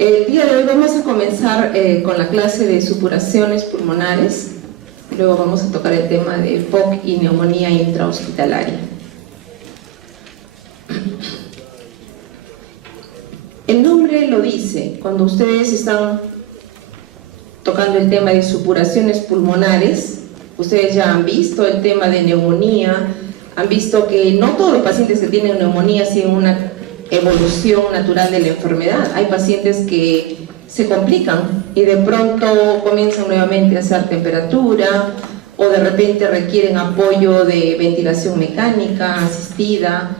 El día de hoy vamos a comenzar con la clase de supuraciones pulmonares. Luego vamos a tocar el tema de POC y neumonía intrahospitalaria. El nombre lo dice. Cuando ustedes están tocando el tema de supuraciones pulmonares, ustedes ya han visto el tema de neumonía, han visto que no todos los pacientes que tienen neumonía tienen una evolución natural de la enfermedad. Hay pacientes que se complican y de pronto comienzan nuevamente a hacer temperatura o de repente requieren apoyo de ventilación mecánica asistida,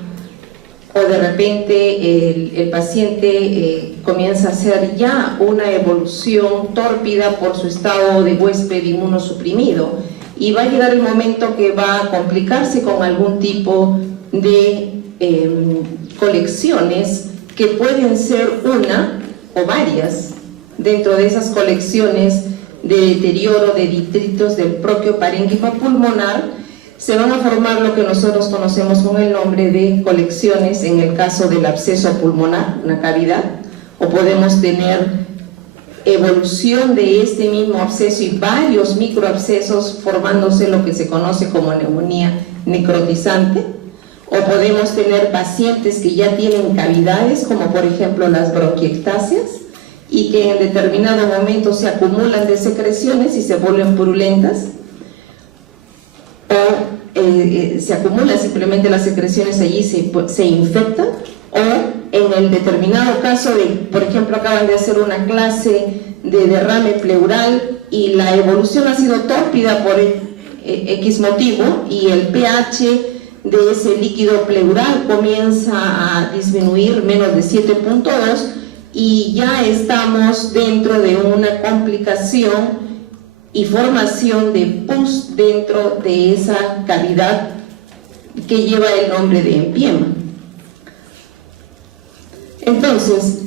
o de repente el paciente comienza a hacer ya una evolución tórpida por su estado de huésped inmunosuprimido y va a llegar el momento que va a complicarse con algún tipo de colecciones que pueden ser una o varias. Dentro de esas colecciones de deterioro de detritos del propio parénquima pulmonar se van a formar lo que nosotros conocemos con el nombre de colecciones en el caso del absceso pulmonar, una cavidad, o podemos tener evolución de este mismo absceso y varios microabscesos formándose lo que se conoce como neumonía necrotizante, o podemos tener pacientes que ya tienen cavidades, como por ejemplo las bronquiectasias, y que en determinado momento se acumulan de secreciones y se vuelven purulentas, o se acumulan simplemente las secreciones allí, se infectan, o en el determinado caso de, por ejemplo, acaban de hacer una clase de derrame pleural y la evolución ha sido tórpida por X motivo y el pH de ese líquido pleural comienza a disminuir menos de 7.2 y ya estamos dentro de una complicación y formación de pus dentro de esa cavidad que lleva el nombre de empiema. Entonces,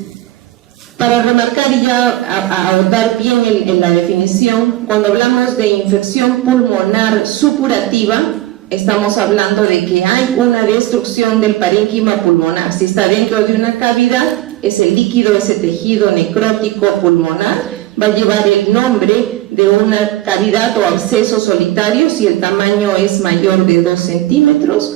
para remarcar y ya ahondar bien en la definición, cuando hablamos de infección pulmonar supurativa, estamos hablando de que hay una destrucción del parénquima pulmonar. Si está dentro de una cavidad, ese líquido, ese tejido necrótico pulmonar va a llevar el nombre de una cavidad o absceso solitario si el tamaño es mayor de 2 centímetros,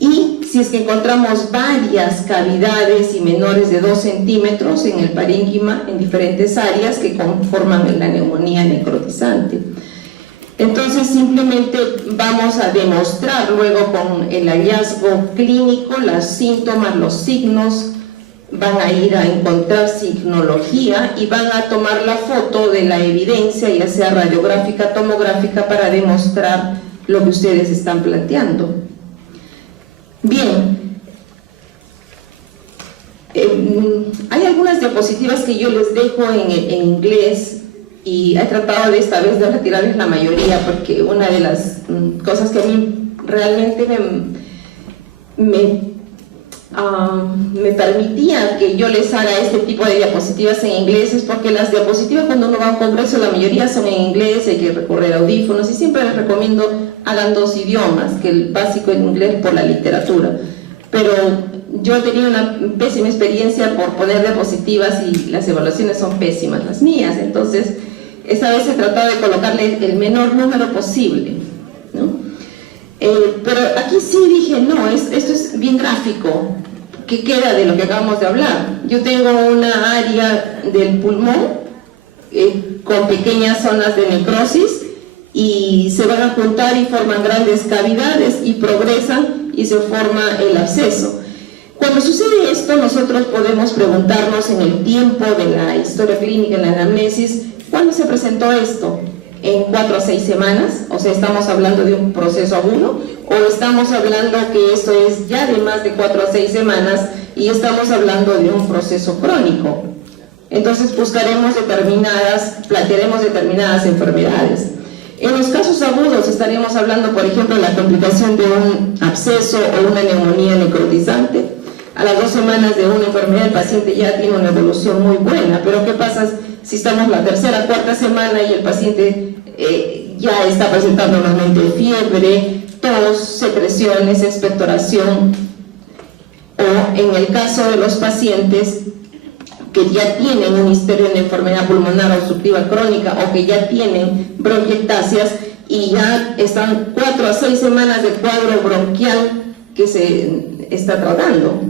y si es que encontramos varias cavidades y menores de 2 centímetros en el parénquima en diferentes áreas que conforman la neumonía necrotizante. Entonces simplemente vamos a demostrar luego con el hallazgo clínico los síntomas, los signos, van a ir a encontrar signología y van a tomar la foto de la evidencia, ya sea radiográfica, tomográfica, para demostrar lo que ustedes están planteando. Bien, hay algunas diapositivas que yo les dejo en inglés y he tratado de esta vez de retirarles la mayoría porque una de las cosas que a mí realmente me permitía que yo les haga este tipo de diapositivas en inglés es porque las diapositivas cuando uno va a un congreso la mayoría son en inglés, hay que recurrir a audífonos y siempre les recomiendo hagan 2 idiomas, que el básico es inglés por la literatura, pero yo he tenido una pésima experiencia por poner diapositivas y las evaluaciones son pésimas las mías, entonces esta vez he tratado de colocarle el menor número posible, ¿no? Pero aquí sí dije, no, esto es bien gráfico, ¿qué queda de lo que acabamos de hablar? Yo tengo una área del pulmón con pequeñas zonas de necrosis y se van a juntar y forman grandes cavidades y progresan y se forma el absceso. Cuando sucede esto, nosotros podemos preguntarnos en el tiempo de la historia clínica, en la anamnesis, ¿cuándo se presentó esto? ¿En 4 a 6 semanas? O sea, ¿estamos hablando de un proceso agudo? ¿O estamos hablando que esto es ya de más de 4 a 6 semanas y estamos hablando de un proceso crónico? Entonces buscaremos plantearemos determinadas enfermedades. En los casos agudos estaremos hablando, por ejemplo, de la complicación de un absceso o una neumonía necrotizante. A las 2 semanas de una enfermedad el paciente ya tiene una evolución muy buena, pero ¿qué pasa si estamos la 3ª, 4ª semana y el paciente ya está presentando nuevamente fiebre, tos, secreciones, expectoración? O en el caso de los pacientes que ya tienen un historial de enfermedad pulmonar obstructiva crónica o que ya tienen bronquiectasias y ya están 4 a 6 semanas de cuadro bronquial que se está tratando.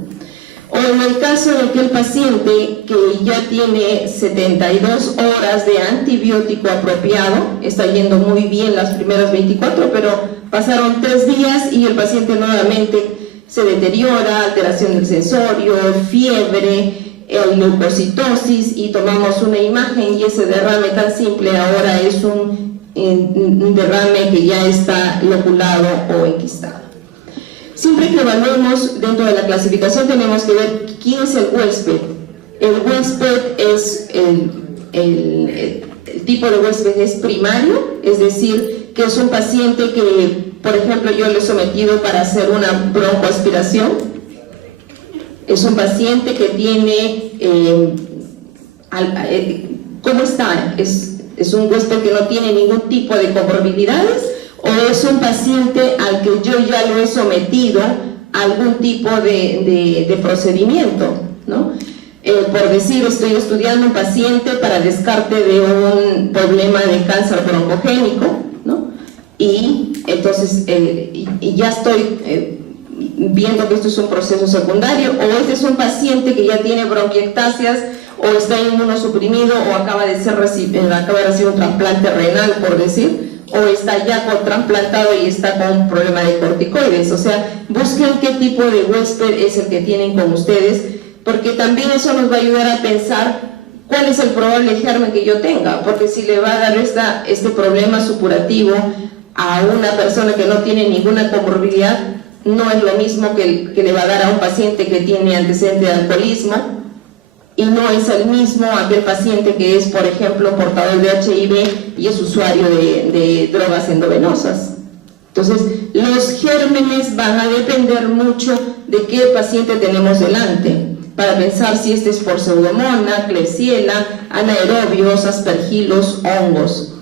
O en el caso de aquel paciente que ya tiene 72 horas de antibiótico apropiado, está yendo muy bien las primeras 24, pero pasaron 3 días y el paciente nuevamente se deteriora, alteración del sensorio, fiebre, leucocitosis, y tomamos una imagen y ese derrame tan simple ahora es un derrame que ya está loculado o enquistado. Siempre que evaluemos dentro de la clasificación tenemos que ver quién es el huésped. El huésped es el tipo de huésped es primario, es decir, que es un paciente que, por ejemplo, yo le he sometido para hacer una broncoaspiración. Es un paciente que tiene, ¿cómo está? Es un huésped que no tiene ningún tipo de comorbilidades, o es un paciente al que yo ya lo he sometido a algún tipo de procedimiento, ¿no? Por decir, estoy estudiando un paciente para descarte de un problema de cáncer broncogénico, ¿no? Y entonces y ya estoy viendo que esto es un proceso secundario, o este es un paciente que ya tiene bronquiectasias, o está inmunosuprimido, o acaba de recibir un trasplante renal, por decir, o está ya trasplantado y está con un problema de corticoides. O sea, busquen qué tipo de huésped es el que tienen con ustedes, porque también eso nos va a ayudar a pensar cuál es el probable germen que yo tenga, porque si le va a dar este problema supurativo a una persona que no tiene ninguna comorbilidad, no es lo mismo que le va a dar a un paciente que tiene antecedente de alcoholismo, y no es el mismo aquel paciente que es, por ejemplo, portador de HIV y es usuario de drogas endovenosas. Entonces, los gérmenes van a depender mucho de qué paciente tenemos delante, para pensar si este es por pseudomonas, klebsiella, anaerobios, aspergilos, hongos.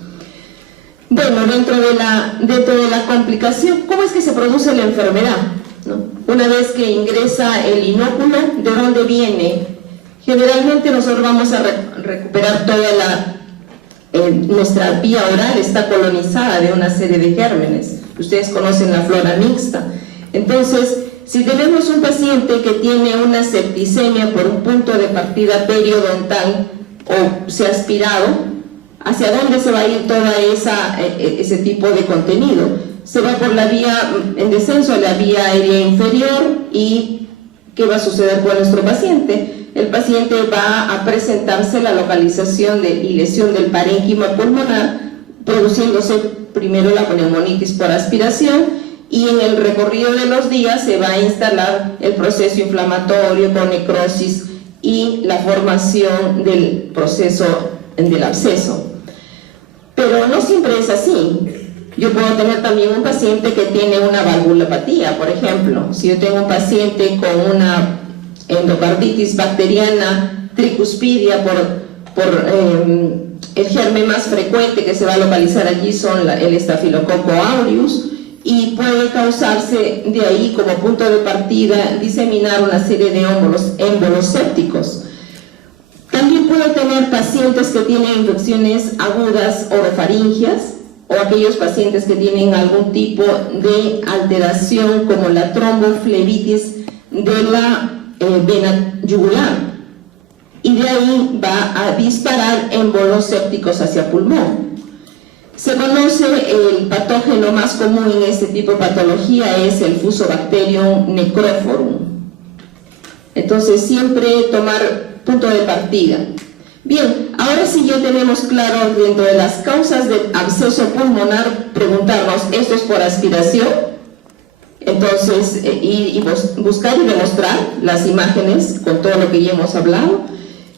Bueno, dentro de la complicación, ¿cómo es que se produce la enfermedad? ¿No? Una vez que ingresa el inóculo, ¿de dónde viene? Generalmente nosotros vamos a recuperar toda nuestra vía oral está colonizada de una serie de gérmenes. Ustedes conocen la flora mixta. Entonces, si tenemos un paciente que tiene una septicemia por un punto de partida periodontal o se ha aspirado, ¿hacia dónde se va a ir toda ese tipo de contenido? Se va por la vía, en descenso a la vía aérea inferior. ¿Y qué va a suceder con nuestro paciente? El paciente va a presentarse la localización y lesión del parénquima pulmonar, produciéndose primero la pneumonitis por aspiración, y en el recorrido de los días se va a instalar el proceso inflamatorio con necrosis y la formación del proceso del absceso. Pero no siempre es así. Yo puedo tener también un paciente que tiene una valvulopatía, por ejemplo. Si yo tengo un paciente con una endocarditis bacteriana tricuspidia por el germen más frecuente que se va a localizar allí son el estafilococo aureus, y puede causarse de ahí como punto de partida diseminar una serie de émbolos sépticos. También puedo tener pacientes que tienen infecciones agudas orofaringias, o aquellos pacientes que tienen algún tipo de alteración como la tromboflebitis de la vena yugular, y de ahí va a disparar émbolos sépticos hacia pulmón. Se conoce el patógeno más común en este tipo de patología es el Fusobacterium necrophorum. Entonces siempre tomar punto de partida. Bien, ahora sí ya tenemos claro dentro de las causas de absceso pulmonar, preguntarnos, ¿esto es por aspiración? Entonces, buscar y demostrar las imágenes con todo lo que ya hemos hablado.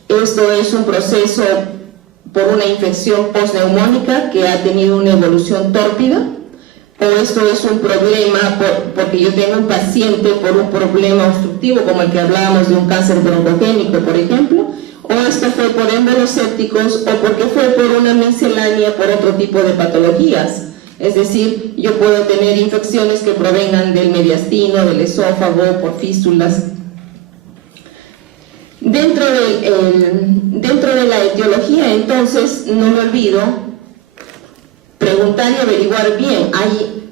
Esto es un proceso por una infección postneumónica que ha tenido una evolución tórpida, o esto es un problema porque yo tengo un paciente por un problema obstructivo como el que hablábamos de un cáncer broncogénico, por ejemplo, o esto fue por émbolos sépticos, o porque fue por una miscelánea por otro tipo de patologías. Es decir, yo puedo tener infecciones que provengan del mediastino, del esófago, por fístulas. Dentro de la etiología, entonces, no me olvido preguntar y averiguar bien.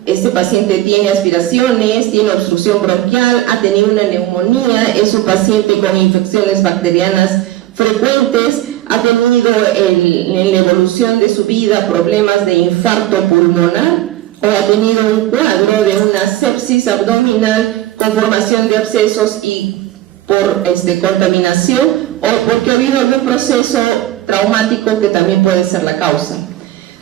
Este paciente tiene aspiraciones, tiene obstrucción bronquial, ha tenido una neumonía, es un paciente con infecciones bacterianas frecuentes, ha tenido en la evolución de su vida problemas de infarto pulmonar o ha tenido un cuadro de una sepsis abdominal con formación de abscesos y por contaminación o porque ha habido algún proceso traumático que también puede ser la causa.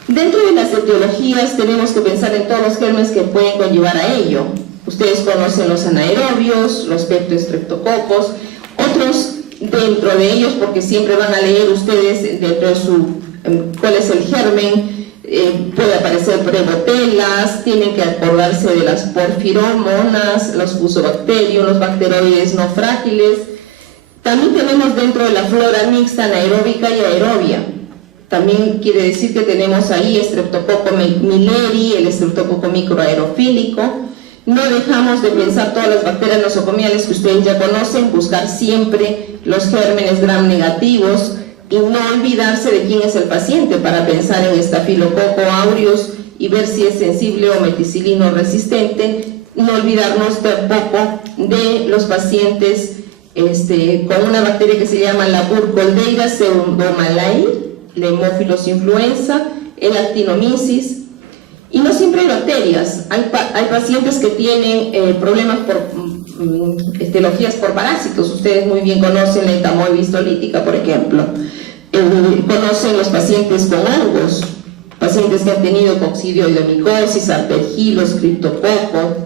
Dentro de las etiologías tenemos que pensar en todos los gérmenes que pueden conllevar a ello. Ustedes conocen los anaerobios, los peptoestreptococos, otros dentro de ellos, porque siempre van a leer ustedes dentro de cuál es el germen. Puede aparecer prebotelas, tienen que acordarse de las porfiromonas, los fusobacterium, los bacteroides no frágiles. También tenemos dentro de la flora mixta anaeróbica y aerobia. También quiere decir que tenemos ahí Streptococcus milleri, el estreptococo microaerofílico. No dejamos de pensar todas las bacterias nosocomiales que ustedes ya conocen, buscar siempre los gérmenes gram negativos y no olvidarse de quién es el paciente para pensar en Staphylococcus aureus y ver si es sensible o meticilino resistente. No olvidarnos tampoco de los pacientes con una bacteria que se llama la Burkholderia pseudomalae, la Haemophilus influenza, el Actinomyces. Y no siempre hay bacterias, hay pacientes que tienen problemas por etiologías por parásitos. Ustedes muy bien conocen la entamoebis histolítica, por ejemplo. Conocen los pacientes con hongos, pacientes que han tenido coccidioidomicosis, aspergillus, criptococcus.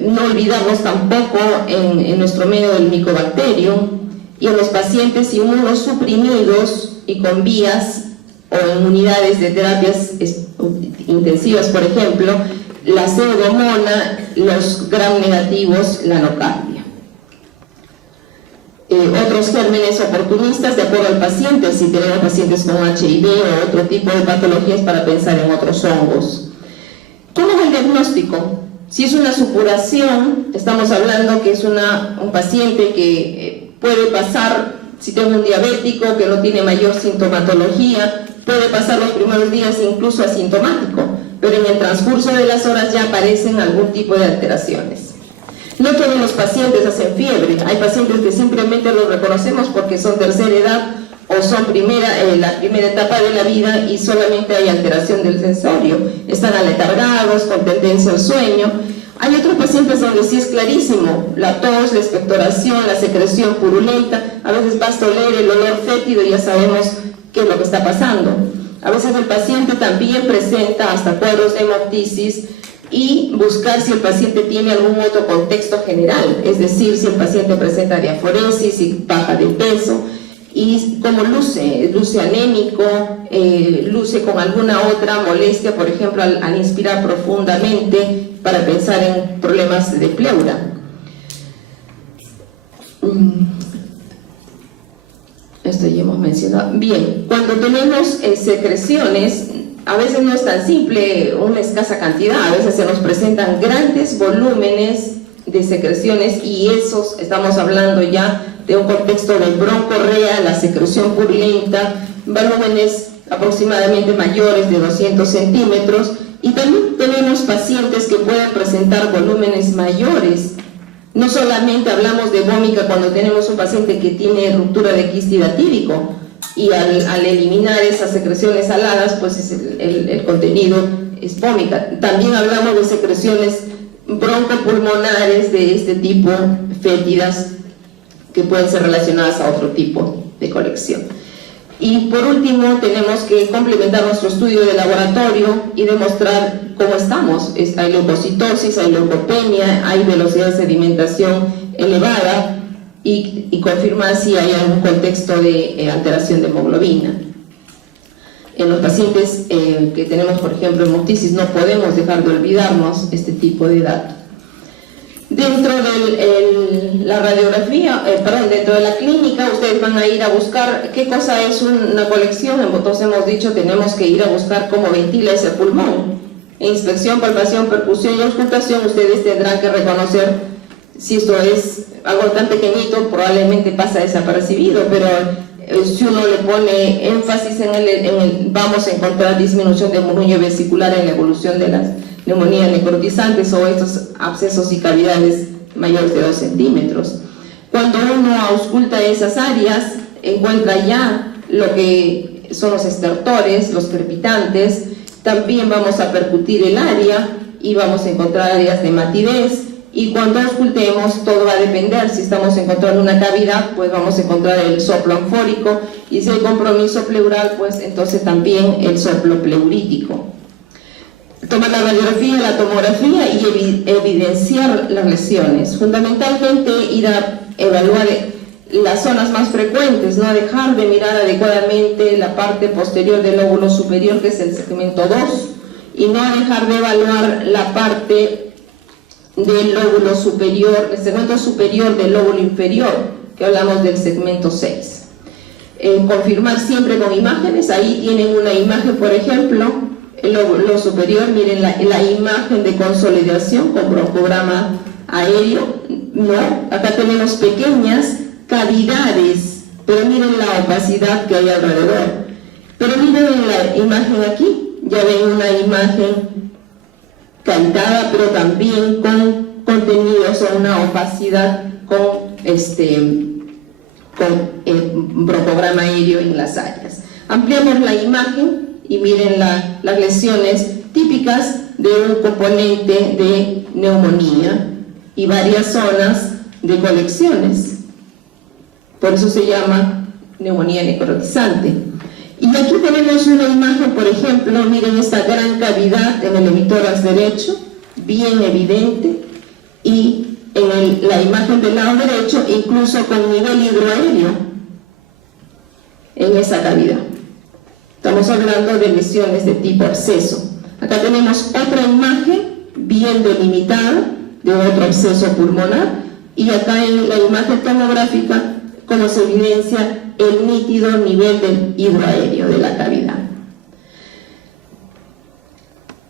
No olvidarnos tampoco en nuestro medio del Mycobacterium y en los pacientes inmunosuprimidos y con vías o en unidades de terapias intensivas, por ejemplo, la pseudomona, los gram negativos, la nocardia. Otros gérmenes oportunistas de acuerdo al paciente, si tenemos pacientes con HIV o otro tipo de patologías para pensar en otros hongos. ¿Cómo es el diagnóstico? Si es una supuración, estamos hablando que es un paciente que puede pasar, si tengo un diabético que no tiene mayor sintomatología, puede pasar los primeros días incluso asintomático, pero en el transcurso de las horas ya aparecen algún tipo de alteraciones. No todos los pacientes hacen fiebre, hay pacientes que simplemente los reconocemos porque son tercera edad o son la primera etapa de la vida y solamente hay alteración del sensorio, están aletargados, con tendencia al sueño. Hay otros pacientes donde sí es clarísimo, la tos, la expectoración, la secreción purulenta, a veces basta oler el olor fétido y ya sabemos qué es lo que está pasando. A veces el paciente también presenta hasta cuadros de hemoptisis y buscar si el paciente tiene algún otro contexto general, es decir, si el paciente presenta diaforesis y baja de peso, y cómo luce anémico, luce con alguna otra molestia, por ejemplo, al inspirar profundamente, para pensar en problemas de pleura. Esto ya hemos mencionado. Bien, cuando tenemos secreciones, a veces no es tan simple una escasa cantidad, a veces se nos presentan grandes volúmenes de secreciones y esos, estamos hablando ya de un contexto de broncorrea, la secreción purulenta, volúmenes aproximadamente mayores de 200 centímetros, y también tenemos pacientes que pueden presentar volúmenes mayores. No solamente hablamos de vómica cuando tenemos un paciente que tiene ruptura de quiste hidatídico, y al eliminar esas secreciones saladas, pues el contenido es vómica. También hablamos de secreciones broncopulmonares de este tipo, fétidas, que pueden ser relacionadas a otro tipo de colección. Y por último, tenemos que complementar nuestro estudio de laboratorio y demostrar cómo estamos. Hay leucocitosis, hay leucopenia, hay velocidad de sedimentación elevada, y confirmar si hay algún contexto de alteración de hemoglobina. En los pacientes que tenemos, por ejemplo, hemoptisis, no podemos dejar de olvidarnos este tipo de datos. Dentro de la radiografía, dentro de la clínica, ustedes van a ir a buscar qué cosa es una colección. Entonces hemos dicho, tenemos que ir a buscar cómo ventila ese pulmón. En inspección, palpación, percusión y auscultación, ustedes tendrán que reconocer si esto es algo tan pequeñito, probablemente pasa desapercibido, pero si uno le pone énfasis en el vamos a encontrar disminución de murmullo vesicular en la evolución de las neumonías necrotizantes o estos abscesos y cavidades mayores de 2 centímetros. Cuando uno ausculta esas áreas, encuentra ya lo que son los estertores, los crepitantes. También vamos a percutir el área y vamos a encontrar áreas de matidez. Y cuando auscultemos, todo va a depender. Si estamos encontrando una cavidad, pues vamos a encontrar el soplo anfórico, y si hay compromiso pleural, pues entonces también el soplo pleurítico. Tomar la radiografía, la tomografía y evidenciar las lesiones. Fundamentalmente ir a evaluar las zonas más frecuentes, no dejar de mirar adecuadamente la parte posterior del lóbulo superior, que es el segmento 2, y no dejar de evaluar la parte del lóbulo superior, el segmento superior del lóbulo inferior, que hablamos del segmento 6. Confirmar siempre con imágenes. Ahí tienen una imagen, por ejemplo, el lóbulo superior, miren la imagen de consolidación con broncograma aéreo. No, acá tenemos pequeñas cavidades, pero miren la opacidad que hay alrededor. Pero miren la imagen aquí, ya ven una imagen cantada, pero también con contenidos o una opacidad con broncograma aéreo en las áreas. Ampliamos la imagen y miren las lesiones típicas de un componente de neumonía y varias zonas de colecciones. Por eso se llama neumonía necrotizante. Y aquí tenemos una imagen, por ejemplo, miren esta gran cavidad en el hemitórax derecho, bien evidente, y en la imagen del lado derecho, incluso con nivel hidroaéreo en esa cavidad. Estamos hablando de lesiones de tipo absceso. Acá tenemos otra imagen bien delimitada de otro absceso pulmonar, y acá en la imagen tomográfica, como se evidencia el nítido nivel del hidroaéreo de la cavidad.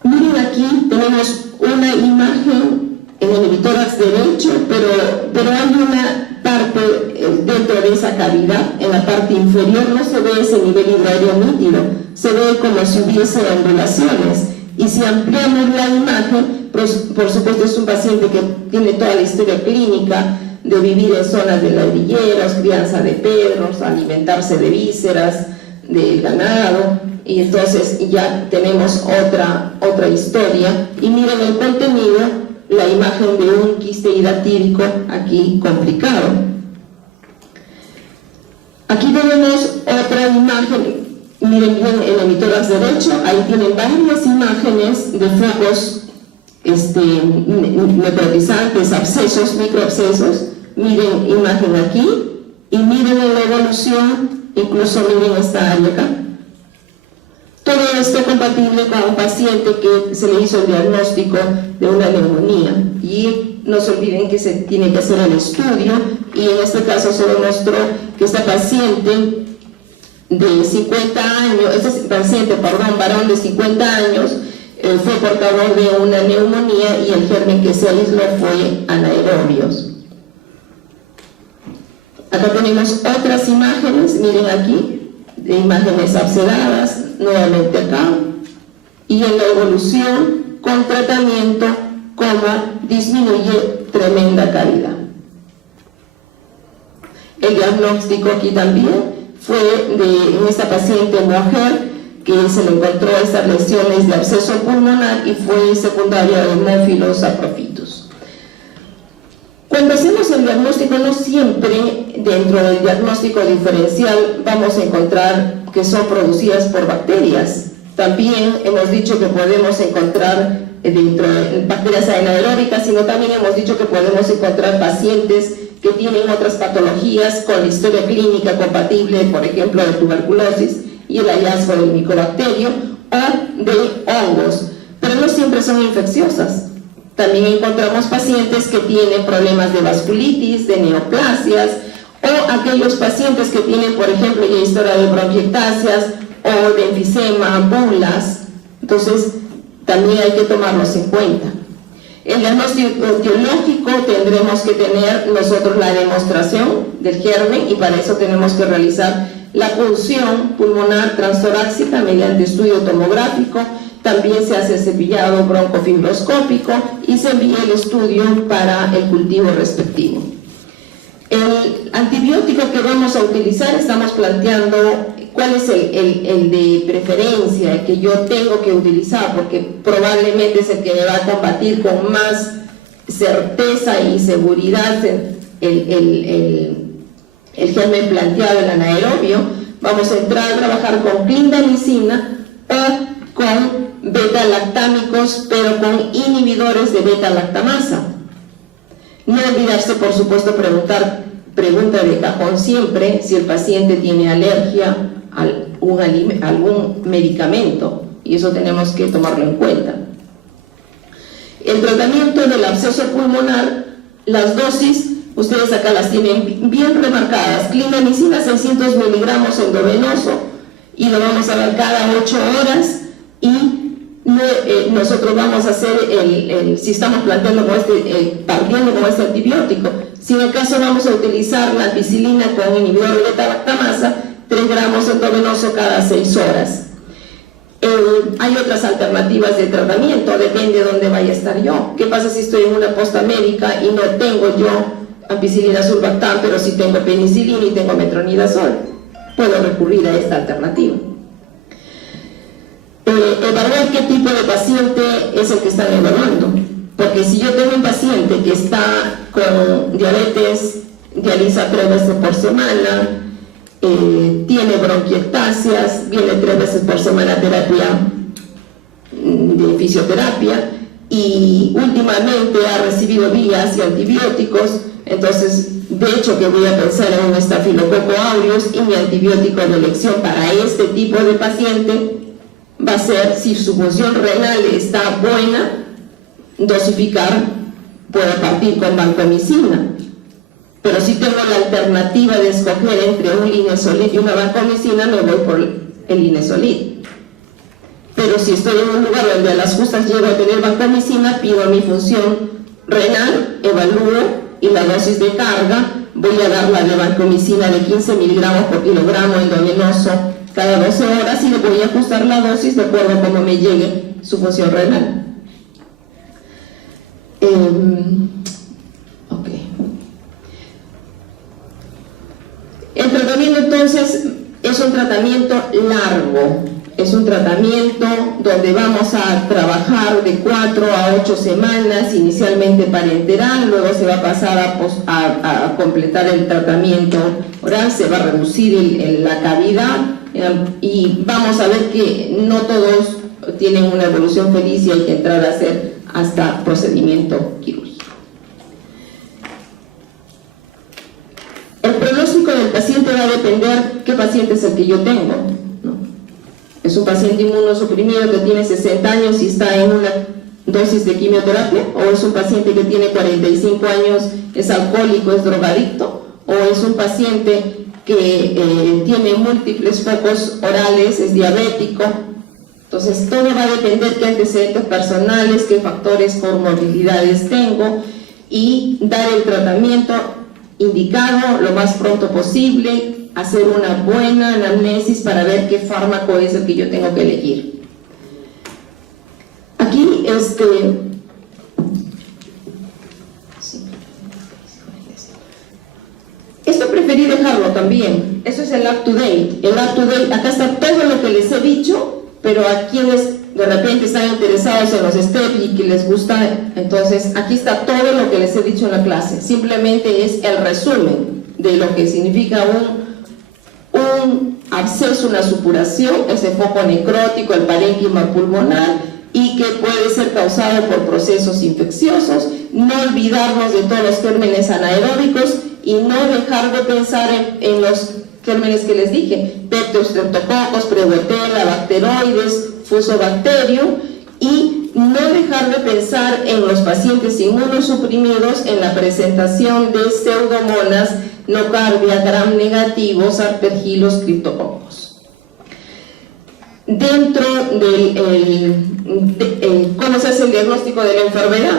Miren, aquí tenemos una imagen en el hemitórax derecho, pero hay una parte dentro de esa cavidad, en la parte inferior no se ve ese nivel hidroaéreo nítido, se ve como si hubiese ondulaciones. Y si ampliamos la imagen, por supuesto es un paciente que tiene toda la historia clínica de vivir en zonas de ladrilleros, crianza de perros, alimentarse de vísceras, de ganado, y entonces ya tenemos otra historia. Y miren el contenido, la imagen de un quiste hidatídico aquí complicado. Aquí tenemos otra imagen, miren bien el hemitórax derecho, ahí tienen varias imágenes de focos necrotizantes, abscesos, microabscesos. Miren imagen aquí y miren en la evolución, incluso miren esta área acá. Todo esto compatible con un paciente que se le hizo el diagnóstico de una neumonía, y no se olviden que se tiene que hacer el estudio, y en este caso se demostró que esta paciente de 50 años, varón de 50 años, fue portador de una neumonía, y el germen que se aisló fue anaerobios. Acá tenemos otras imágenes, miren aquí, de imágenes abscedadas, nuevamente acá, y en la evolución con tratamiento, como disminuye tremenda cavidad. El diagnóstico aquí también fue en esta paciente mujer que se le encontró estas lesiones de absceso pulmonar y fue secundaria de Haemophilus saprophytus. Cuando hacemos el diagnóstico, no siempre dentro del diagnóstico diferencial vamos a encontrar que son producidas por bacterias. También hemos dicho que podemos encontrar dentro de bacterias anaeróbicas, sino también hemos dicho que podemos encontrar pacientes que tienen otras patologías con historia clínica compatible, por ejemplo, de tuberculosis y el hallazgo del micobacterio, o de hongos, pero no siempre son infecciosas. También encontramos pacientes que tienen problemas de vasculitis, de neoplasias, o aquellos pacientes que tienen, por ejemplo, ya historia de bronquiectasias o de enfisema, bulas. Entonces, también hay que tomarlos en cuenta. El diagnóstico etiológico tendremos que tener nosotros la demostración del germen y para eso tenemos que realizar la punción pulmonar transtorácica mediante estudio tomográfico. También se hace cepillado broncofibroscópico y se envía el estudio para el cultivo respectivo. El antibiótico que vamos a utilizar, estamos planteando cuál es el de preferencia, el que yo tengo que utilizar, porque probablemente es el que me va a combatir con más certeza y seguridad el germen planteado, el anaerobio. Vamos a entrar a trabajar con clindamicina o con beta-lactámicos, pero con inhibidores de beta-lactamasa. No olvidarse, por supuesto, pregunta de cajón siempre si el paciente tiene alergia a algún medicamento, y eso tenemos que tomarlo en cuenta. El tratamiento del absceso pulmonar, las dosis, ustedes acá las tienen bien remarcadas. Clindamicina 600 miligramos endovenoso y lo vamos a dar cada 8 horas y nosotros vamos a hacer si estamos planteando partiendo con este antibiótico, si en el caso vamos a utilizar la ampicilina con inhibidor de beta-lactamasa, 3 gramos endovenoso cada 6 horas. Hay otras alternativas de tratamiento, depende de dónde vaya a estar yo. ¿Qué pasa si estoy en una posta médica y no tengo yo ampicilina survactam, pero sí tengo penicilina y tengo metronidazol? Puedo recurrir a esta alternativa. Evaluar qué tipo de paciente es el que están evaluando, porque si yo tengo un paciente que está con diabetes, dializa 3 veces por semana, tiene bronquiectasias, viene 3 veces por semana a terapia de fisioterapia y últimamente ha recibido vías y antibióticos, entonces de hecho que voy a pensar en un estafilococo aureus y mi antibiótico de elección para este tipo de paciente va a ser, si su función renal está buena, dosificar, puedo partir con vancomicina. Pero si tengo la alternativa de escoger entre un linezolid y una vancomicina, me voy por el linezolid. Pero si estoy en un lugar donde a las justas llego a tener vancomicina, pido mi función renal, evalúo y la dosis de carga, voy a dar la de vancomicina de 15 miligramos por kilogramo endovenoso cada 12 horas y le voy a ajustar la dosis de acuerdo a cómo me llegue su función renal. El tratamiento entonces es un tratamiento largo, es un tratamiento donde vamos a trabajar de 4 a 8 semanas, inicialmente parenteral, luego se va a pasar a completar el tratamiento oral, se va a reducir la cavidad y vamos a ver que no todos tienen una evolución feliz y hay que entrar a hacer hasta procedimiento quirúrgico. El pronóstico del paciente va a depender qué paciente es el que yo tengo, ¿no? ¿Es un paciente inmunosuprimido que tiene 60 años y está en una dosis de quimioterapia? ¿O es un paciente que tiene 45 años, es alcohólico, es drogadicto? ¿O es un paciente que tiene múltiples focos orales, es diabético? Entonces todo va a depender qué antecedentes personales, qué factores, comorbilidades tengo y dar el tratamiento indicado lo más pronto posible, hacer una buena anamnesis para ver qué fármaco es el que yo tengo que elegir. Aquí esto preferí dejarlo también, eso es el up to date. El up to date, acá está todo lo que les he dicho, pero a quienes de repente están interesados en los STEP y que les gusta, entonces aquí está todo lo que les he dicho en la clase. Simplemente es el resumen de lo que significa un absceso, una supuración, ese foco necrótico, el parénquima pulmonar y que puede ser causado por procesos infecciosos. No olvidarnos de todos los gérmenes anaeróbicos y no dejar de pensar en los gérmenes que les dije, Streptococcus, Prevotella, bacteroides, Fusobacterium, y no dejar de pensar en los pacientes inmunosuprimidos en la presentación de pseudomonas, nocardia, gram negativos, aspergilos, criptococos. Dentro del ¿cómo se hace el diagnóstico de la enfermedad?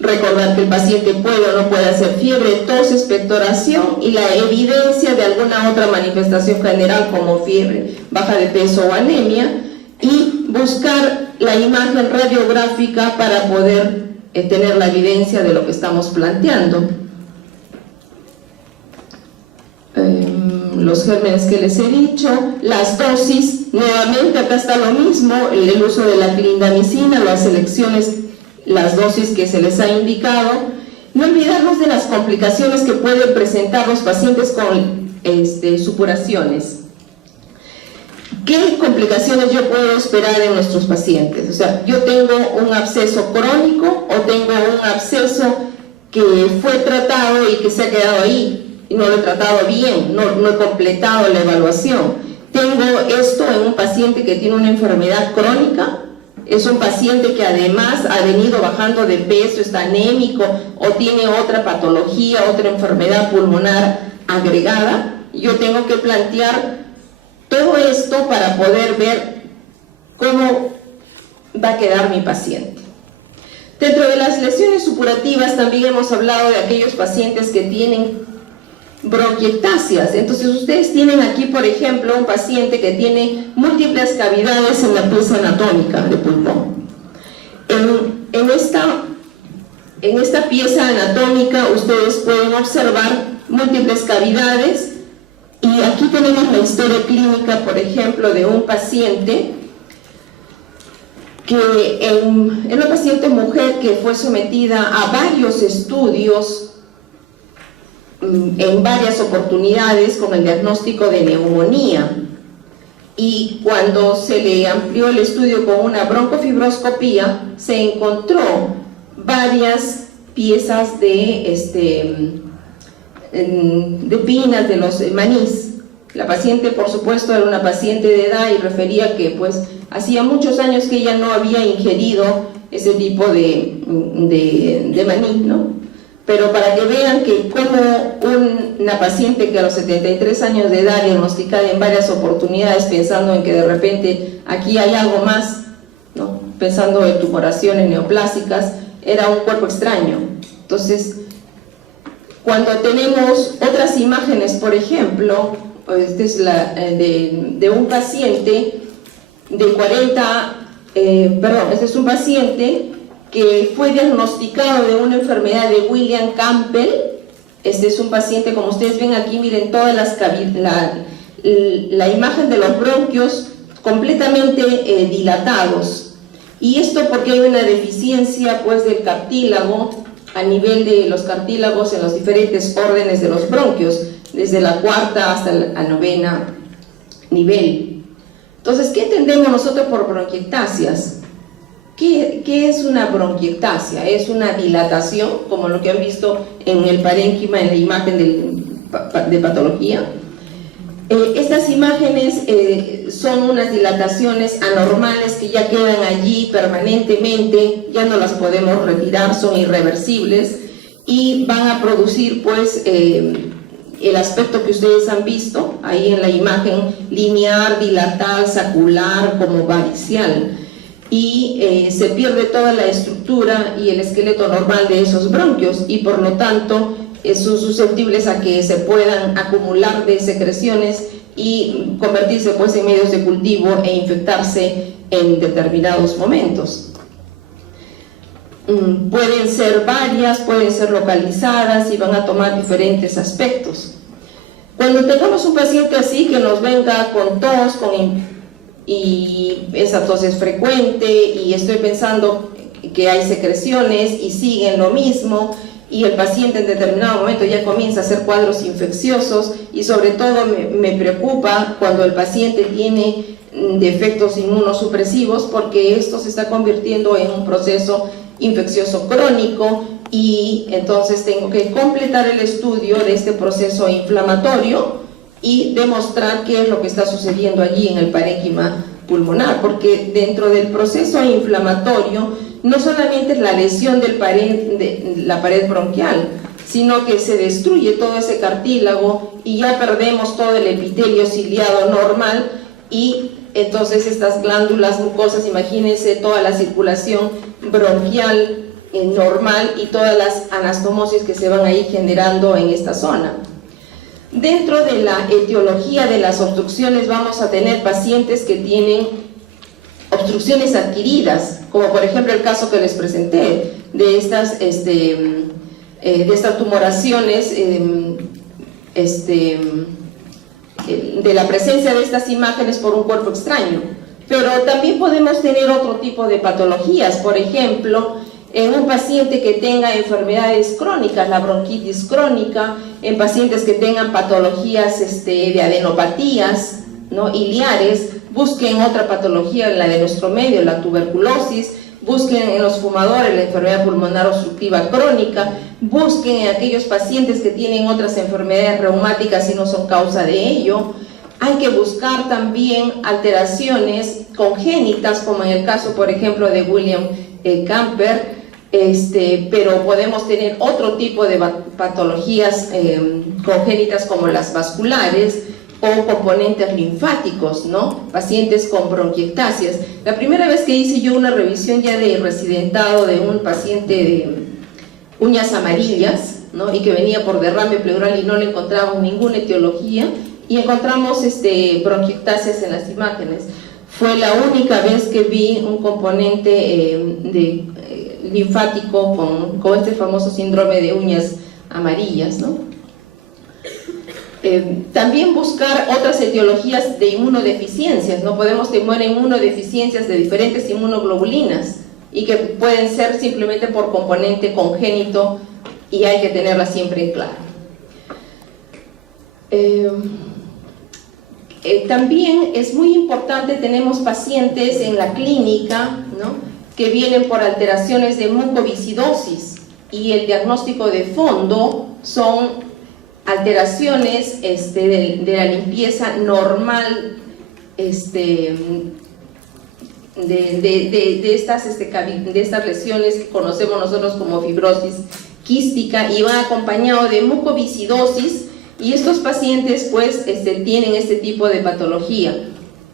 recordar que el paciente puede o no puede hacer fiebre, tos, expectoración y la evidencia de alguna otra manifestación general como fiebre, baja de peso o anemia, y buscar la imagen radiográfica para poder tener la evidencia de lo que estamos planteando. Los gérmenes que les he dicho, las dosis, nuevamente acá está lo mismo, el uso de la clindamicina, las selecciones, las dosis que se les ha indicado. No olvidarnos de las complicaciones que pueden presentar los pacientes con supuraciones. ¿Qué complicaciones yo puedo esperar en nuestros pacientes? O sea, yo tengo un absceso crónico o tengo un absceso que fue tratado y que se ha quedado ahí y no lo he tratado bien, no he completado la evaluación. Tengo esto en un paciente que tiene una enfermedad crónica, es un paciente que además ha venido bajando de peso, está anémico o tiene otra patología, otra enfermedad pulmonar agregada. Yo tengo que plantear todo esto para poder ver cómo va a quedar mi paciente. Dentro de las lesiones supurativas también hemos hablado de aquellos pacientes que tienen bronquiectasias. Entonces ustedes tienen aquí, por ejemplo, un paciente que tiene múltiples cavidades en la pieza anatómica del pulmón. En esta pieza anatómica ustedes pueden observar múltiples cavidades. Y aquí tenemos la historia clínica, por ejemplo, de un paciente una paciente mujer que fue sometida a varios estudios en varias oportunidades con el diagnóstico de neumonía. Y cuando se le amplió el estudio con una broncofibroscopía, se encontró varias piezas de pinas de los manís. La paciente, por supuesto, era una paciente de edad y refería que pues hacía muchos años que ella no había ingerido ese tipo de maní, ¿no? Pero para que vean que como una paciente que a los 73 años de edad, diagnosticada en varias oportunidades pensando en que de repente aquí hay algo más, ¿no? Pensando en tumoraciones neoplásicas, era un cuerpo extraño. Entonces, cuando tenemos otras imágenes, por ejemplo, esta es la de un paciente de 40, este es un paciente que fue diagnosticado de una enfermedad de William Campbell. Este es un paciente, como ustedes ven aquí, miren todas la imagen de los bronquios completamente dilatados. Y esto porque hay una deficiencia pues del cartílago a nivel de los cartílagos en los diferentes órdenes de los bronquios, desde la cuarta hasta la novena nivel. Entonces, ¿qué entendemos nosotros por bronquiectasias? ¿Qué es una bronquiectasia? Es una dilatación, como lo que han visto en el parénquima, en la imagen de patología. Estas imágenes son unas dilataciones anormales que ya quedan allí permanentemente, ya no las podemos retirar, son irreversibles y van a producir pues el aspecto que ustedes han visto ahí en la imagen, linear, dilatal, sacular, como varicial, y se pierde toda la estructura y el esqueleto normal de esos bronquios y por lo tanto son susceptibles a que se puedan acumular de secreciones y convertirse pues en medios de cultivo e infectarse en determinados momentos. Pueden ser varias, pueden ser localizadas y van a tomar diferentes aspectos. Cuando tengamos un paciente así que nos venga con tos, y esa tos es frecuente y estoy pensando que hay secreciones y siguen lo mismo, y el paciente en determinado momento ya comienza a hacer cuadros infecciosos, y sobre todo me preocupa cuando el paciente tiene defectos inmunosupresivos, porque esto se está convirtiendo en un proceso infeccioso crónico, y entonces tengo que completar el estudio de este proceso inflamatorio y demostrar qué es lo que está sucediendo allí en el parénquima pulmonar, porque dentro del proceso inflamatorio no solamente es la lesión de la pared bronquial, sino que se destruye todo ese cartílago y ya perdemos todo el epitelio ciliado normal, y entonces estas glándulas mucosas, imagínense toda la circulación bronquial normal y todas las anastomosis que se van a ir generando en esta zona. Dentro de la etiología de las obstrucciones vamos a tener pacientes que tienen obstrucciones adquiridas, como por ejemplo el caso que les presenté, de estas tumoraciones, de la presencia de estas imágenes por un cuerpo extraño. Pero también podemos tener otro tipo de patologías, por ejemplo, en un paciente que tenga enfermedades crónicas, la bronquitis crónica, en pacientes que tengan patologías de adenopatías, ¿no?, iliares, busquen otra patología, la de nuestro medio, la tuberculosis, busquen en los fumadores la enfermedad pulmonar obstructiva crónica, busquen en aquellos pacientes que tienen otras enfermedades reumáticas y no son causa de ello. Hay que buscar también alteraciones congénitas, como en el caso, por ejemplo, de William Camper, pero podemos tener otro tipo de patologías congénitas como las vasculares o componentes linfáticos, ¿no? Pacientes con bronquiectasias. La primera vez que hice yo una revisión ya de residentado de un paciente de uñas amarillas, ¿no?, y que venía por derrame pleural y no le encontramos ninguna etiología, y encontramos bronquiectasias en las imágenes. Fue la única vez que vi un componente linfático con este famoso síndrome de uñas amarillas, ¿no? También buscar otras etiologías de inmunodeficiencias, ¿no? Podemos tener inmunodeficiencias de diferentes inmunoglobulinas y que pueden ser simplemente por componente congénito, y hay que tenerla siempre en claro. También es muy importante, tenemos pacientes en la clínica, ¿no?, que vienen por alteraciones de mucoviscidosis, y el diagnóstico de fondo son alteraciones de la limpieza normal de estas lesiones que conocemos nosotros como fibrosis quística, y va acompañado de mucoviscidosis, y estos pacientes pues tienen este tipo de patología.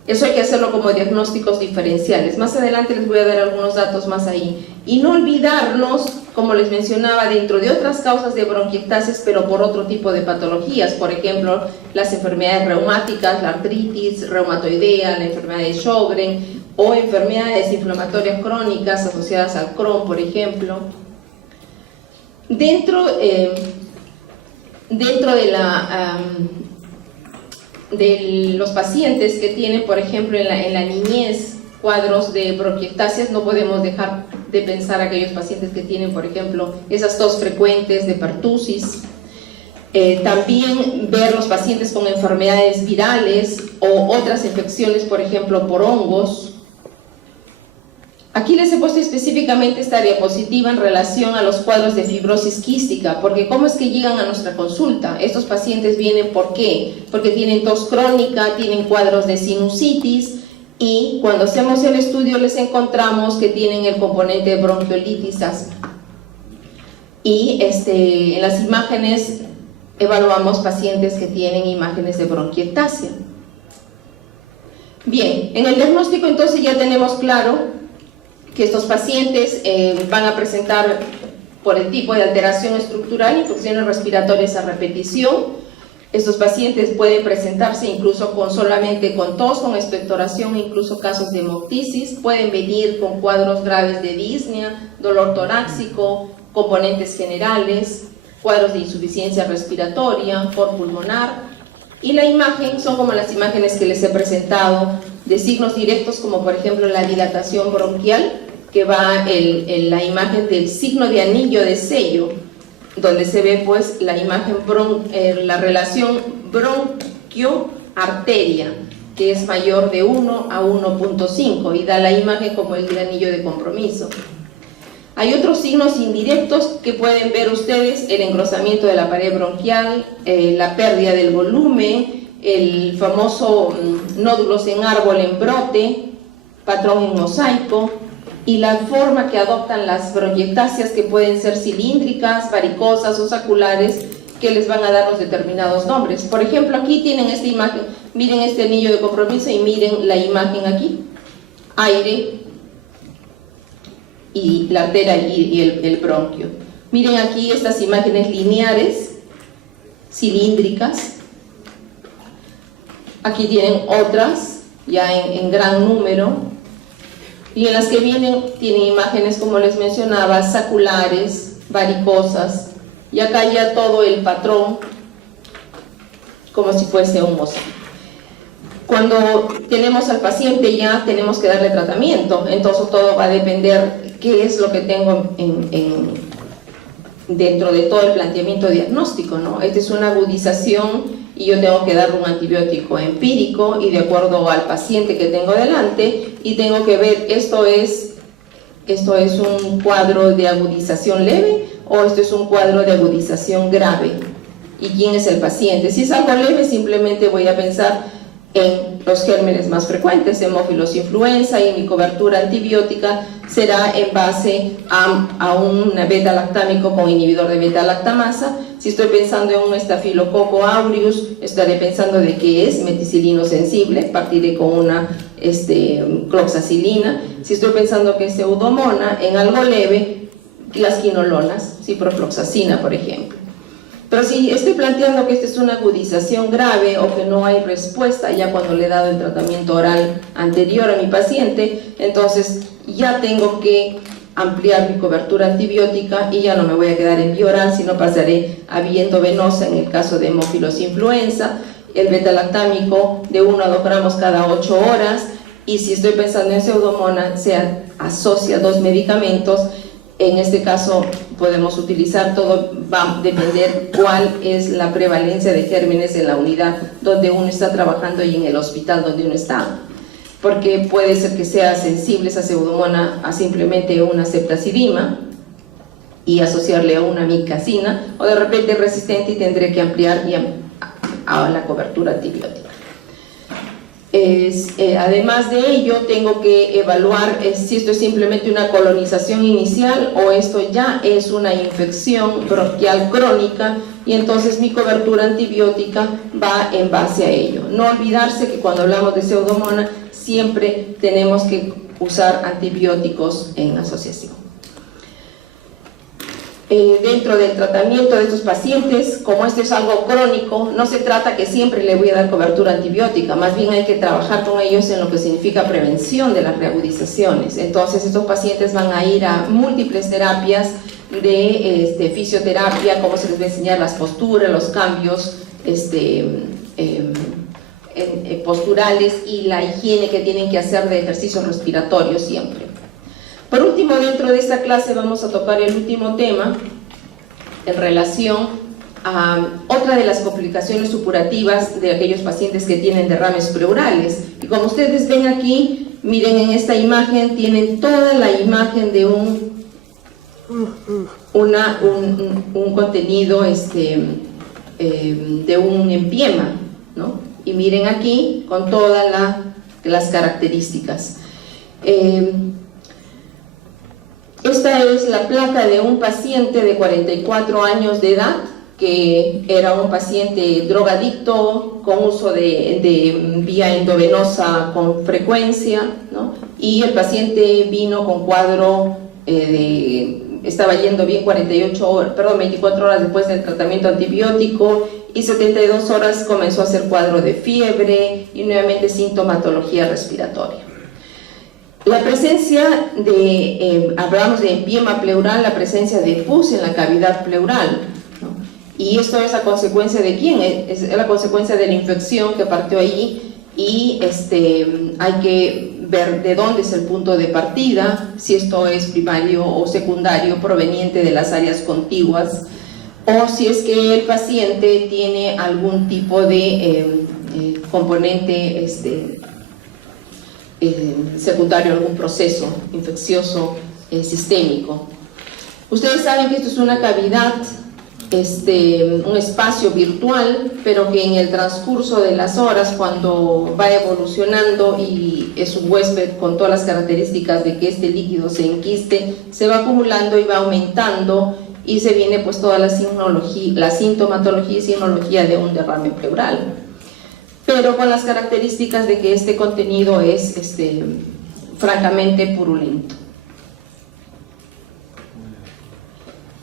Eso hay que hacerlo como diagnósticos diferenciales. Más adelante les voy a dar algunos datos más ahí. Y no olvidarnos, como les mencionaba, dentro de otras causas de bronquiectasias, pero por otro tipo de patologías, por ejemplo, las enfermedades reumáticas, la artritis reumatoidea, la enfermedad de Sjögren, o enfermedades inflamatorias crónicas asociadas al Crohn, por ejemplo. Dentro de los pacientes que tienen, por ejemplo, en la niñez cuadros de bronquiectasias, no podemos dejar de pensar aquellos pacientes que tienen, por ejemplo, esas tos frecuentes de pertusis. También ver los pacientes con enfermedades virales o otras infecciones, por ejemplo, por hongos. Aquí les he puesto específicamente esta diapositiva en relación a los cuadros de fibrosis quística, porque ¿cómo es que llegan a nuestra consulta? Estos pacientes vienen, ¿por qué? Porque tienen tos crónica, tienen cuadros de sinusitis, y cuando hacemos el estudio les encontramos que tienen el componente de bronquiolitis asma. Y en las imágenes evaluamos pacientes que tienen imágenes de bronquiectasia. Bien, en el diagnóstico entonces ya tenemos claro que estos pacientes van a presentar, por el tipo de alteración estructural, infecciones respiratorias a repetición. Estos pacientes pueden presentarse incluso solamente con tos, con expectoración, incluso casos de hemoptisis. Pueden venir con cuadros graves de disnea, dolor torácico, componentes generales, cuadros de insuficiencia respiratoria, por pulmonar. Y la imagen son como las imágenes que les he presentado, de signos directos, como por ejemplo la dilatación bronquial, que va la imagen del signo de anillo de sello, donde se ve pues la imagen, la relación bronquio-arteria, que es mayor de 1 a 1.5, y da la imagen como el del anillo de compromiso. Hay otros signos indirectos que pueden ver ustedes: el engrosamiento de la pared bronquial, la pérdida del volumen, el famoso nódulos en árbol en brote, patrón en mosaico, y la forma que adoptan las bronquiectasias, que pueden ser cilíndricas, varicosas o saculares, que les van a dar los determinados nombres. Por ejemplo, aquí tienen esta imagen, miren este anillo de compromiso y miren la imagen aquí, aire, y la arteria y el bronquio. Miren aquí estas imágenes lineares, cilíndricas. Aquí tienen otras, ya en gran número, y en las que tienen imágenes, como les mencionaba, saculares, varicosas, y acá ya todo el patrón, como si fuese un mosaico. Cuando tenemos al paciente ya tenemos que darle tratamiento, entonces todo va a depender qué es lo que tengo dentro de todo el planteamiento diagnóstico, ¿no? Esta es una agudización y yo tengo que darle un antibiótico empírico y de acuerdo al paciente que tengo delante, y tengo que ver esto es un cuadro de agudización leve o esto es un cuadro de agudización grave, y quién es el paciente. Si es algo leve, simplemente voy a pensar en los gérmenes más frecuentes, Haemophilus influenza, y mi cobertura antibiótica será en base a un beta-lactámico con inhibidor de beta-lactamasa. Si estoy pensando en un estafilococo aureus, estaré pensando de qué es meticilino sensible, partiré con una cloxacilina. Si estoy pensando que es pseudomona, en algo leve, las quinolonas, ciprofloxacina, por ejemplo. Pero si estoy planteando que esta es una agudización grave o que no hay respuesta ya cuando le he dado el tratamiento oral anterior a mi paciente, entonces ya tengo que ampliar mi cobertura antibiótica y ya no me voy a quedar en vía oral, sino pasaré a vía endovenosa en el caso de Haemophilus influenza, el beta-lactámico de 1 a 2 gramos cada 8 horas, y si estoy pensando en pseudomona, se asocia 2 medicamentos. En este caso podemos utilizar, todo va a depender cuál es la prevalencia de gérmenes en la unidad donde uno está trabajando y en el hospital donde uno está, porque puede ser que sea sensible esa pseudomona a simplemente una ceftazidima y asociarle a una micacina, o de repente resistente y tendré que ampliar a la cobertura antibiótica. Además de ello, tengo que evaluar si esto es simplemente una colonización inicial o esto ya es una infección bronquial crónica, y entonces mi cobertura antibiótica va en base a ello. No olvidarse que cuando hablamos de pseudomona siempre tenemos que usar antibióticos en asociación. Dentro del tratamiento de estos pacientes, como esto es algo crónico, no se trata que siempre le voy a dar cobertura antibiótica, más bien hay que trabajar con ellos en lo que significa prevención de las reagudizaciones. Entonces estos pacientes van a ir a múltiples terapias de fisioterapia, cómo se les va a enseñar las posturas, los cambios posturales y la higiene que tienen que hacer de ejercicios respiratorios siempre. Por último, dentro de esta clase vamos a tocar el último tema en relación a otra de las complicaciones supurativas de aquellos pacientes que tienen derrames pleurales. Y como ustedes ven aquí, miren en esta imagen, tienen toda la imagen de un contenido de un empiema, ¿no? Y miren aquí con todas las características. Esta es la placa de un paciente de 44 años de edad, que era un paciente drogadicto con uso de vía endovenosa con frecuencia, ¿no? Y el paciente vino con cuadro estaba yendo bien 24 horas después del tratamiento antibiótico, y 72 horas comenzó a hacer cuadro de fiebre y nuevamente sintomatología respiratoria. La presencia hablamos de empiema pleural, la presencia de pus en la cavidad pleural, ¿no? Y esto es a consecuencia de quién, es la consecuencia de la infección que partió allí, y hay que ver de dónde es el punto de partida, si esto es primario o secundario proveniente de las áreas contiguas, o si es que el paciente tiene algún tipo de componente secundario, algún proceso infeccioso sistémico. Ustedes saben que esto es una cavidad, un espacio virtual, pero que en el transcurso de las horas, cuando va evolucionando y es un huésped con todas las características de que este líquido se enquiste, se va acumulando y va aumentando, y se viene pues toda la sintomatología y sinología de un derrame pleural, pero con las características de que este contenido es francamente purulento.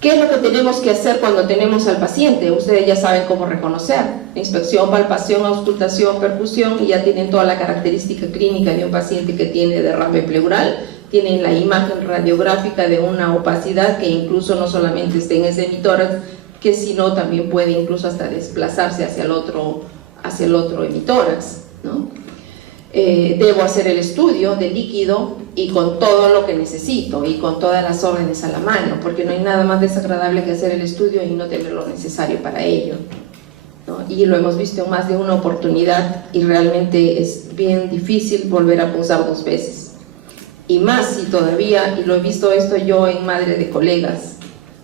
¿Qué es lo que tenemos que hacer cuando tenemos al paciente? Ustedes ya saben cómo reconocer. Inspección, palpación, auscultación, percusión, y ya tienen toda la característica clínica de un paciente que tiene derrame pleural. Tienen la imagen radiográfica de una opacidad que incluso no solamente está en ese hemitórax, que sino también puede incluso hasta desplazarse hacia el otro hemitórax, ¿no? Debo hacer el estudio del líquido y con todo lo que necesito y con todas las órdenes a la mano, porque no hay nada más desagradable que hacer el estudio y no tener lo necesario para ello, ¿no? Y lo hemos visto en más de una oportunidad y realmente es bien difícil volver a pulsar 2 veces, y más si todavía, y lo he visto esto yo en madre de colegas.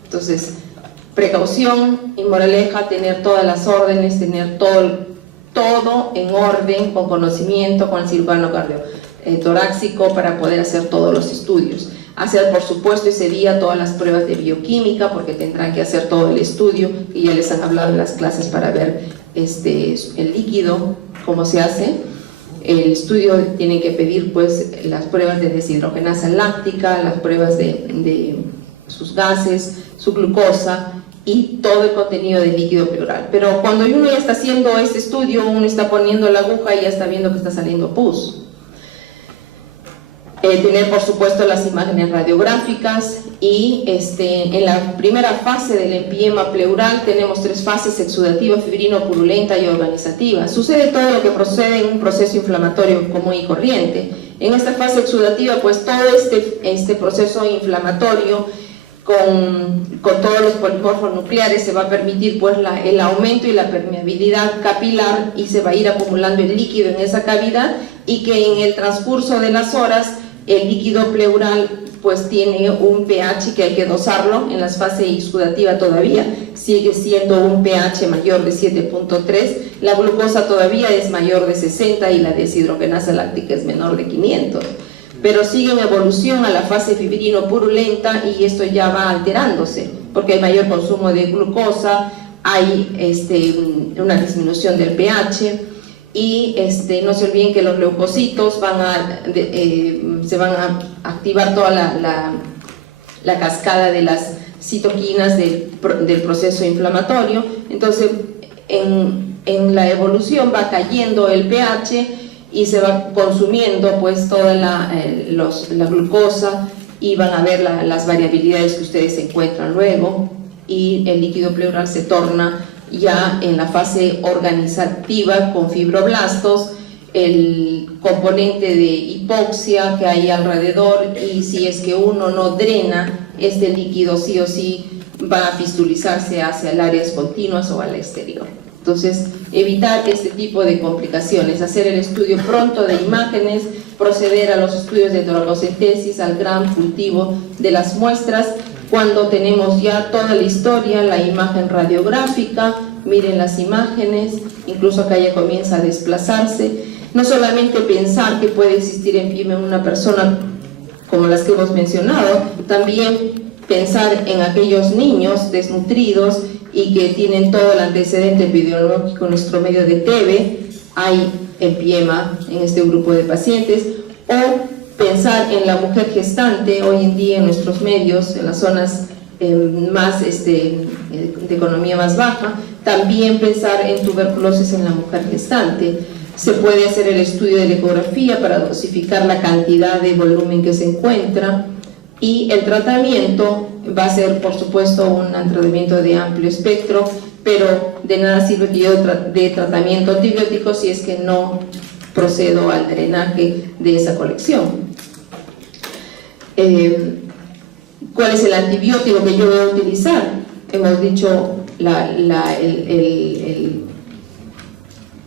Entonces, precaución y moraleja, tener todas las órdenes, tener todo en orden, con conocimiento, con el cirujano torácico para poder hacer todos los estudios. Hacer, por supuesto, ese día todas las pruebas de bioquímica, porque tendrán que hacer todo el estudio, y ya les han hablado en las clases para ver el líquido, cómo se hace. El estudio tienen que pedir pues las pruebas de deshidrogenasa láctica, las pruebas de sus gases, su glucosa, y todo el contenido del líquido pleural. Pero cuando uno ya está haciendo este estudio, uno está poniendo la aguja y ya está viendo que está saliendo pus. Tener, por supuesto, las imágenes radiográficas, y en la primera fase del empiema pleural tenemos 3 fases: exudativa, fibrino, purulenta y organizativa. Sucede todo lo que procede en un proceso inflamatorio común y corriente. En esta fase exudativa, pues todo este proceso inflamatorio con todos los polimorfos nucleares se va a permitir pues el aumento y la permeabilidad capilar, y se va a ir acumulando el líquido en esa cavidad, y que en el transcurso de las horas el líquido pleural pues tiene un pH que hay que dosarlo. En la fase exudativa todavía sigue siendo un pH mayor de 7.3, la glucosa todavía es mayor de 60 y la deshidrogenasa láctica es menor de 500. Pero sigue en evolución a la fase fibrino-purulenta, y esto ya va alterándose porque hay mayor consumo de glucosa, hay una disminución del pH, y no se olviden que los leucocitos se van a activar toda la cascada de las citoquinas del proceso inflamatorio. Entonces en la evolución va cayendo el pH y se va consumiendo pues toda la glucosa, y van a ver las variabilidades que ustedes encuentran luego, y el líquido pleural se torna ya en la fase organizativa con fibroblastos, el componente de hipoxia que hay alrededor, y si es que uno no drena este líquido, sí o sí va a fistulizarse hacia el áreas continuas o al exterior. Entonces, evitar este tipo de complicaciones, hacer el estudio pronto de imágenes, proceder a los estudios de toracocentesis, al gran cultivo de las muestras, cuando tenemos ya toda la historia, la imagen radiográfica. Miren las imágenes, incluso acá ya comienza a desplazarse. No solamente pensar que puede existir empiema en una persona como las que hemos mencionado, también pensar en aquellos niños desnutridos y que tienen todo el antecedente epidemiológico en nuestro medio de TB, hay empiema en este grupo de pacientes, o pensar en la mujer gestante. Hoy en día en nuestros medios, en las zonas más de economía más baja, también pensar en tuberculosis en la mujer gestante. Se puede hacer el estudio de la ecografía para dosificar la cantidad de volumen que se encuentra, y el tratamiento va a ser, por supuesto, un tratamiento de amplio espectro, pero de nada sirve que yo de tratamiento antibiótico si es que no procedo al drenaje de esa colección. ¿Cuál es el antibiótico que yo voy a utilizar? Hemos dicho el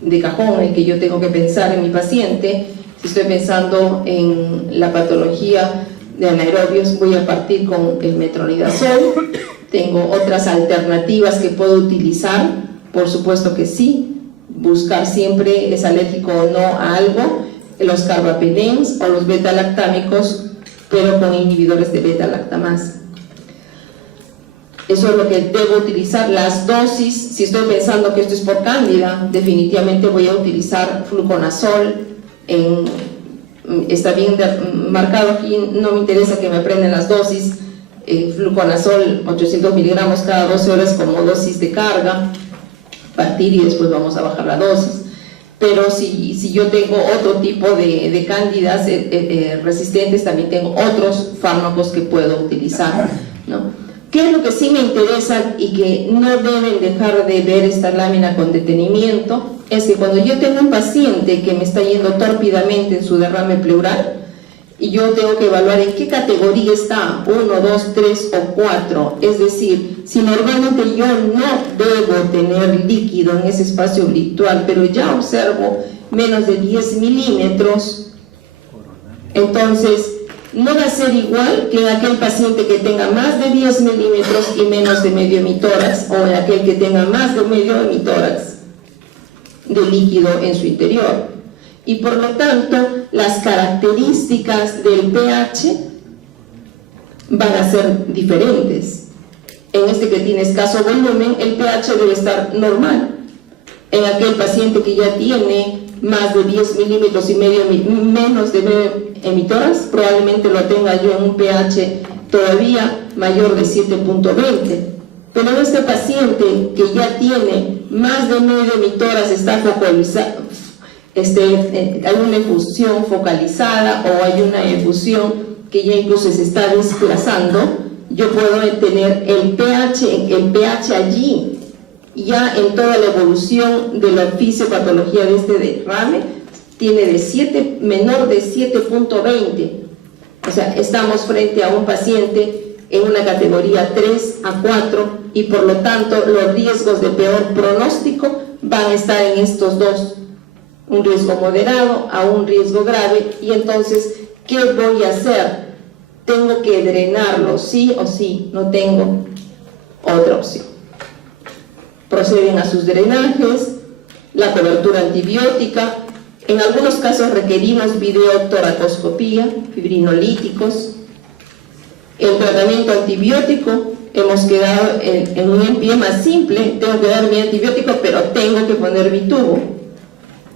de cajón, el que yo tengo que pensar en mi paciente. Si estoy pensando en la patología de anaerobios, voy a partir con el metronidazol. Tengo otras alternativas que puedo utilizar, por supuesto que sí, buscar siempre es alérgico o no a algo, los carbapenens o los beta-lactámicos, pero con inhibidores de beta-lactamasa. Eso es lo que debo utilizar. Las dosis, si estoy pensando que esto es por cándida, definitivamente voy a utilizar fluconazol. Está bien marcado aquí, no me interesa que me aprendan las dosis, fluconazol 800 miligramos cada 12 horas como dosis de carga, partir y después vamos a bajar la dosis. Pero si yo tengo otro tipo de cándidas resistentes, también tengo otros fármacos que puedo utilizar, ¿no? ¿Qué es lo que sí me interesa y que no deben dejar de ver esta lámina con detenimiento? Es que cuando yo tengo un paciente que me está yendo tórpidamente en su derrame pleural, y yo tengo que evaluar en qué categoría está, 1, 2, 3 o 4, es decir, si normalmente yo no debo tener líquido en ese espacio virtual, pero ya observo menos de 10 milímetros, entonces no va a ser igual que en aquel paciente que tenga más de 10 milímetros y menos de medio hemitórax, o en aquel que tenga más de medio hemitórax de líquido en su interior. Y por lo tanto, las características del pH van a ser diferentes. En este que tiene escaso volumen, el pH debe estar normal. En aquel paciente que ya tiene más de 10 milímetros y medio, menos de medio hemitórax, probablemente lo tenga yo en un pH todavía mayor de 7.20. Pero en este paciente que ya tiene más de medio hemitórax, está focalizado, hay una efusión focalizada o hay una efusión que ya incluso se está desplazando, yo puedo tener el pH allí, ya en toda la evolución de la fisiopatología de este derrame, tiene menor de 7.20. O sea, estamos frente a un paciente en una categoría 3 a 4 y por lo tanto los riesgos de peor pronóstico van a estar en estos dos. Un riesgo moderado a un riesgo grave, y entonces, ¿qué voy a hacer? Tengo que drenarlo, sí o sí, no tengo otra opción. Proceden a sus drenajes, la cobertura antibiótica, en algunos casos requerimos videotoracoscopía, fibrinolíticos. El tratamiento antibiótico, hemos quedado en un empiema simple, tengo que dar mi antibiótico, pero tengo que poner mi tubo.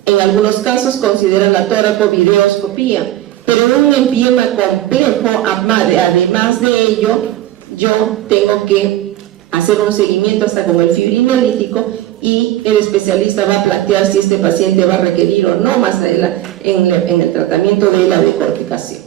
En algunos casos consideran la toracovideoscopía, pero en un empiema complejo, además de ello, yo tengo que hacer un seguimiento hasta con el fibrinolítico y el especialista va a plantear si este paciente va a requerir o no más en el tratamiento de la decorticación.